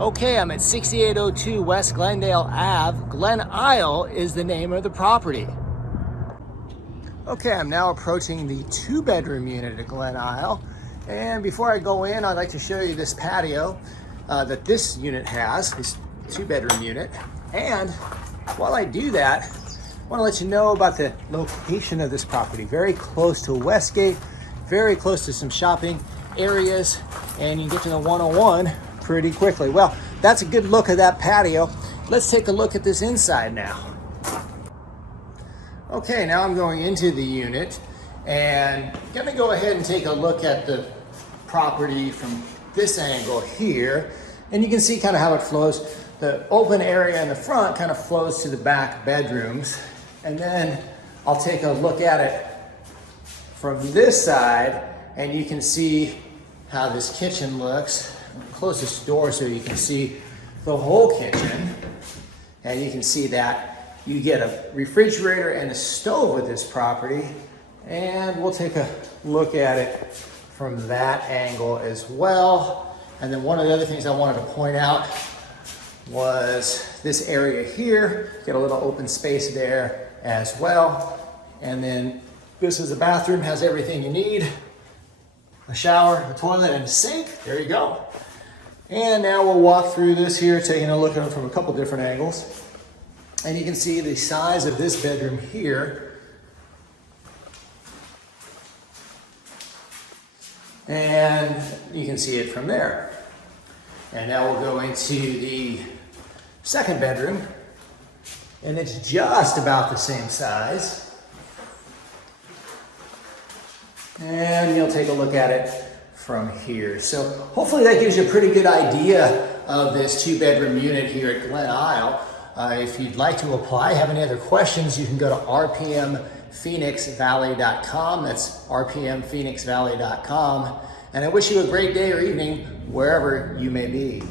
Okay, I'm at 6802 West Glendale Ave. Glen Isle is the name of the property. Okay, I'm now approaching the 2-bedroom unit at Glen Isle. And before I go in, I'd like to show you this patio that this unit has, this 2-bedroom unit. And while I do that, I want to let you know about the location of this property. Very close to Westgate, very close to some shopping areas, and you can get to the 101 pretty quickly. Well, that's a good look at that patio. Let's take a look at this inside now. Okay, now I'm going into the unit and I'm gonna go ahead and take a look at the property from this angle here. And you can see kind of how it flows. The open area in the front kind of flows to the back bedrooms. And then I'll take a look at it from this side and you can see how this kitchen looks. Closest door so you can see the whole kitchen. And you can see that you get a refrigerator and a stove with this property. And we'll take a look at it from that angle as well. And then one of the other things I wanted to point out was this area here. Get a little open space there as well. And then this is the bathroom, has everything you need. A shower, a toilet, and a sink. There you go. And now we'll walk through this here, taking a look at it from a couple different angles. And you can see the size of this bedroom here. And you can see it from there. And now we'll go into the second bedroom. And it's just about the same size. And you'll take a look at it from here. So hopefully that gives you a pretty good idea of this 2-bedroom unit here at Glen Isle. If you'd like to apply, have any other questions, you can go to rpmphoenixvalley.com. That's rpmphoenixvalley.com. And I wish you a great day or evening wherever you may be.